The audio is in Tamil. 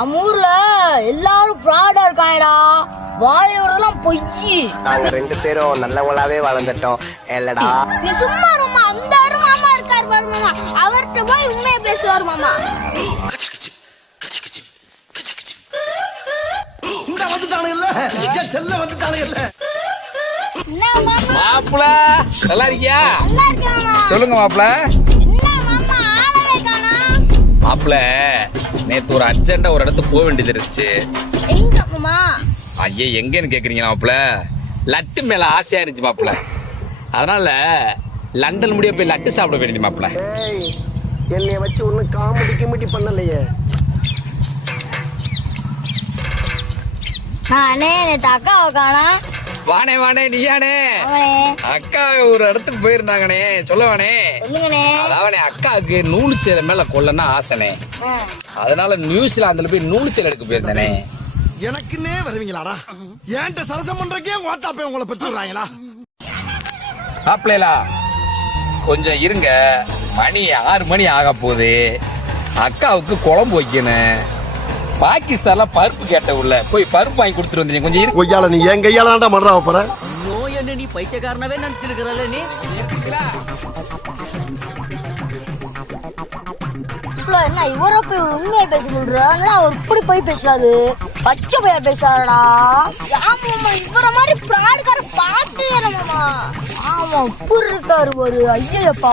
நம்ம ஊர்ல எல்லாரும் ஃப்ராடா இருக்காங்கடா. வாயிலெல்லாம் பொய். நாங்க 2 பேரும் நல்லவங்களாவே வளர்ந்துட்டோம் இல்லடா. நீ சும்மா மாமா. அந்த மாமா இருக்காரு பாரு மாமா, அவர்கிட்ட போய் உண்மையை பேசுவார் மாமா. இந்த வந்துட்டானே இல்ல, செல்ல வந்துட்டானே இல்ல. என்ன மாமா? மாப்பிள நல்லா இருக்கியா? நல்லா இருக்கேன் மாமா. சொல்லுங்க மாப்பிள. என்ன மாமா ஆளவே காணோம்? மாப்பிள நேத்து ஒரு அர்ஜென்ட்டா ஒரு இடத்துக்கு போக வேண்டியது இருந்துச்சு. எங்க மாமா? ஐயே எங்கன்னு கேக்குறீங்க மாப்பிள? லட்டு மேல ஆசையா இருந்துச்சு மாப்பிள. அதனால லண்டன் முடிய போய் லட்டு சாப்பிட வேண்டியது மாப்பிள. ஏய், என்னைய வச்சு ஒன்னும் காமெடி பண்ணலையே. நானே நேத்து அக்காவை காணோம். வானே வானே நீயானே? அவனே அக்கா ஒரு இடத்துக்கு போயிருந்தாங்கனே, சொல்லவானே? சொல்லுங்கண்ணே. அதாவது அக்காவுக்கு நூலுச்சேலை மேல கொல்லன்னா ஆசைனே. அதனால நியூசிலாந்துல போய் நூலுச்சேலை எடுக்க போயிருந்தேனே. எனக்குன்னே வருவீங்களாடா? ஏன்ட்ட சரசம் பண்றக்கே ஓட்டாப்பே உங்களை பெற்றுறாங்களா? மாப்பிள்ளைலா கொஞ்சம் இருங்க, மணி 6 மணி ஆக போகுது. அக்காவுக்கு குழம்பு வைக்கணும். பாகிஸ்தான்ல பருப்பு கேட்ட உள்ள போய் பருப்பு வாங்கி கொடுத்துட்டு வந்தீங்க. கொஞ்சம் இருக்கு. கொய்யால நீ என் கையாலாண்டா மறா போற. நோய் என்ன நீ பைத்தியக்காரனவே நினைச்சிருக்கிறல்ல நீ. என்ன இவரை போய் உண்மையை பேச சொல்றா? அவர் இப்படி போய் பேசுறாரு, பச்சை போயா பேசுறாடா. ஆமா இவரை மாதிரி பிராடுக்கார பாத்து மாமா. ஆமா இப்படி இருக்காரு ஒரு ஐயப்பா.